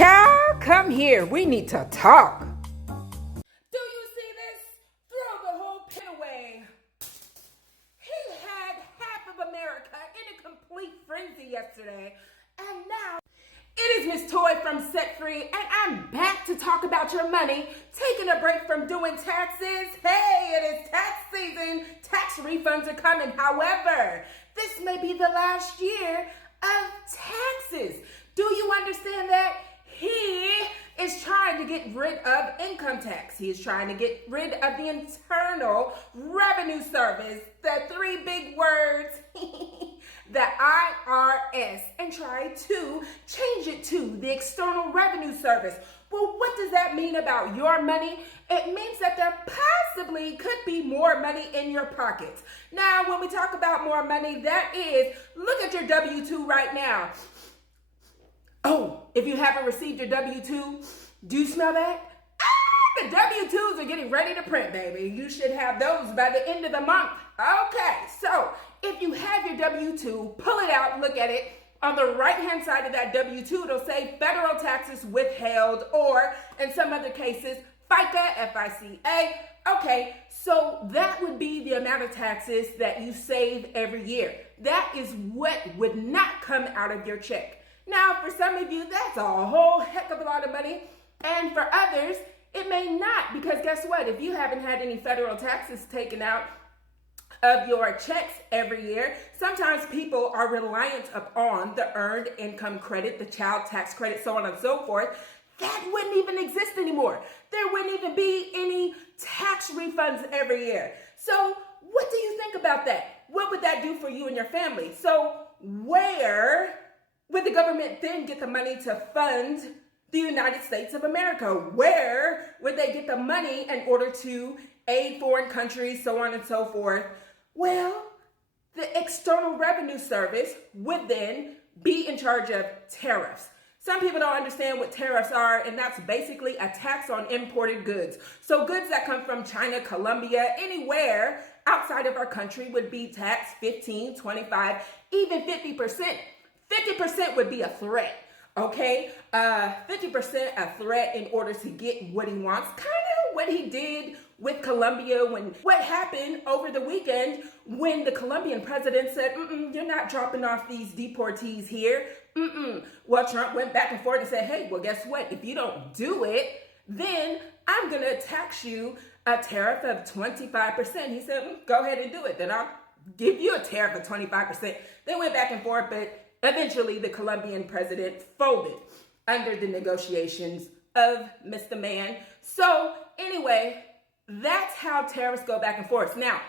Child, come here. We need to talk. Do you see this? Throw the whole pen away. He had half of America in a complete frenzy yesterday. And now it is Miss Toy from Set Free, and I'm back to talk about your money, taking a break from doing taxes. Hey, it is tax season. Tax refunds are coming. However, this may be the last year of taxes. Do you understand that? He is trying to get rid of income tax. He is trying to get rid of the Internal Revenue Service, the three big words, the IRS, and try to change it to the External Revenue Service. Well, what does that mean about your money? It means that there possibly could be more money in your pockets. Now, when we talk about more money, that is, look at your W-2 right now. Oh, if you haven't received your W-2, do you smell that? The W-2s are getting ready to print, baby. You should have those by the end of the month. Okay, so if you have your W-2, pull it out, look at it. On the right-hand side of that W-2, it'll say federal taxes withheld, or in some other cases, FICA, F-I-C-A. Okay, so that would be the amount of taxes that you save every year. That is what would not come out of your check. Now, for some of you, that's a whole heck of a lot of money. And for others, it may not, because guess what? If you haven't had any federal taxes taken out of your checks every year, sometimes people are reliant upon the earned income credit, the child tax credit, so on and so forth. That wouldn't even exist anymore. There wouldn't even be any tax refunds every year. So what do you think about that? What would that do for you and your family? So where would the government then get the money to fund the United States of America? Where would they get the money in order to aid foreign countries, so on and so forth? Well, the External Revenue Service would then be in charge of tariffs. Some people don't understand what tariffs are, and that's basically a tax on imported goods. So goods that come from China, Colombia, anywhere outside of our country would be taxed 15, 25, even 50%. 50% would be a threat, okay? 50% a threat in order to get what he wants. Kind of what he did with Colombia, what happened over the weekend when the Colombian president said, you're not dropping off these deportees here. Well, Trump went back and forth and said, hey, well, guess what? If you don't do it, then I'm going to tax you a tariff of 25%. He said, go ahead and do it. Then I'll give you a tariff of 25%. They went back and forth, but eventually, the Colombian president folded under the negotiations of Mr. Man. So anyway, that's how tariffs go back and forth. Now,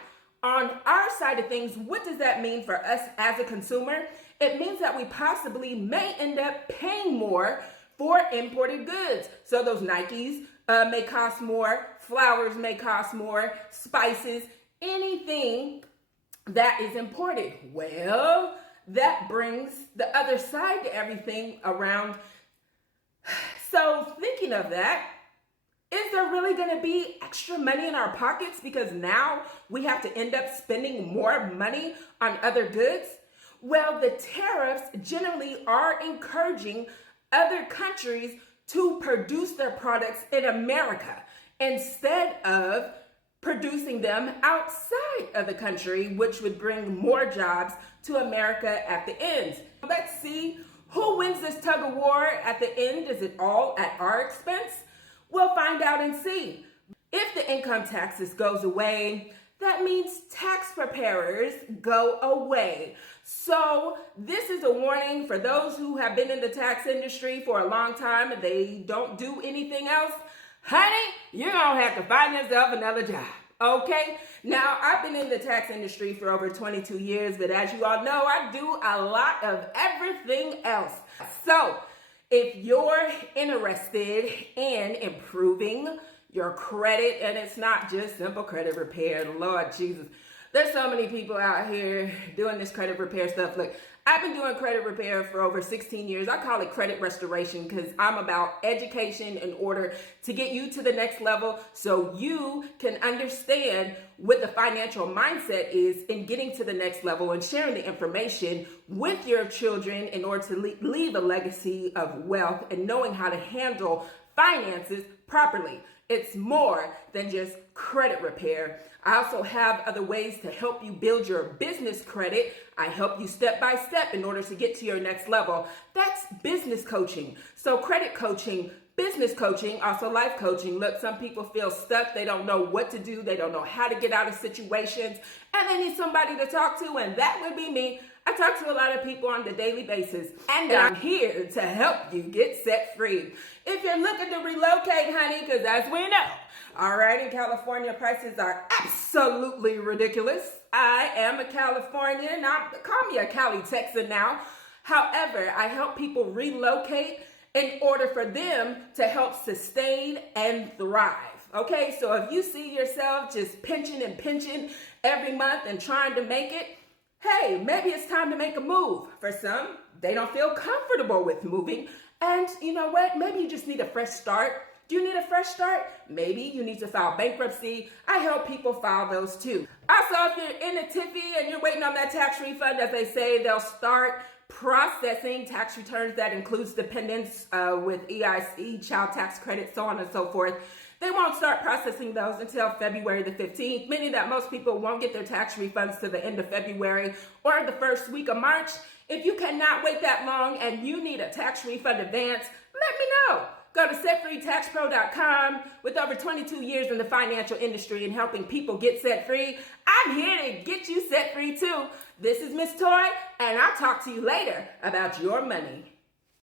on our side of things, what does that mean for us as a consumer? It means that we possibly may end up paying more for imported goods. So those Nikes may cost more, flowers may cost more, spices, anything that is imported. Well, that brings the other side to everything around. So thinking of that, is there really going to be extra money in our pockets because now we have to end up spending more money on other goods? Well, the tariffs generally are encouraging other countries to produce their products in America instead of producing them outside of the country, which would bring more jobs to America at the end. Let's see who wins this tug of war at the end. Is it all at our expense? We'll find out and see. If the income taxes goes away, that means tax preparers go away. So this is a warning for those who have been in the tax industry for a long time and they don't do anything else. Honey, you're gonna have to find yourself another job. Okay, now I've been in the tax industry for over 22 years, but as you all know, I do a lot of everything else. So if you're interested in improving your credit, and it's not just simple credit repair, Lord Jesus, there's so many people out here doing this credit repair stuff. Look, I've been doing credit repair for over 16 years. I call it credit restoration because I'm about education in order to get you to the next level so you can understand what the financial mindset is in getting to the next level and sharing the information with your children in order to leave a legacy of wealth and knowing how to handle finances properly. It's more than just credit repair. I also have other ways to help you build your business credit. I help you step by step in order to get to your next level. That's business coaching. So credit coaching, business coaching, also life coaching. Look, some people feel stuck. They don't know what to do. They don't know how to get out of situations, and they need somebody to talk to, and that would be me. I talk to a lot of people on a daily basis, and I'm here to help you get set free. If you're looking to relocate, honey, because as we know, all right, in California, prices are absolutely ridiculous. I am a Californian. Call me a Cali Texan now. However, I help people relocate in order for them to help sustain and thrive. Okay, so if you see yourself just pinching and pinching every month and trying to make it, hey, maybe it's time to make a move. For some, they don't feel comfortable with moving. And you know what? Maybe you just need a fresh start. Do you need a fresh start? Maybe you need to file bankruptcy. I help people file those too. Also, if you're in a Tiffy and you're waiting on that tax refund, as they say, they'll start processing tax returns that includes dependents with EIC, child tax credit, so on and so forth. They won't start processing those until February the 15th, meaning that most people won't get their tax refunds to the end of February or the first week of March. If you cannot wait that long and you need a tax refund advance, let me know. Go to setfreetaxpro.com. With over 22 years in the financial industry and helping people get set free, I'm here to get you set free too. This is Miss Toy, and I'll talk to you later about your money.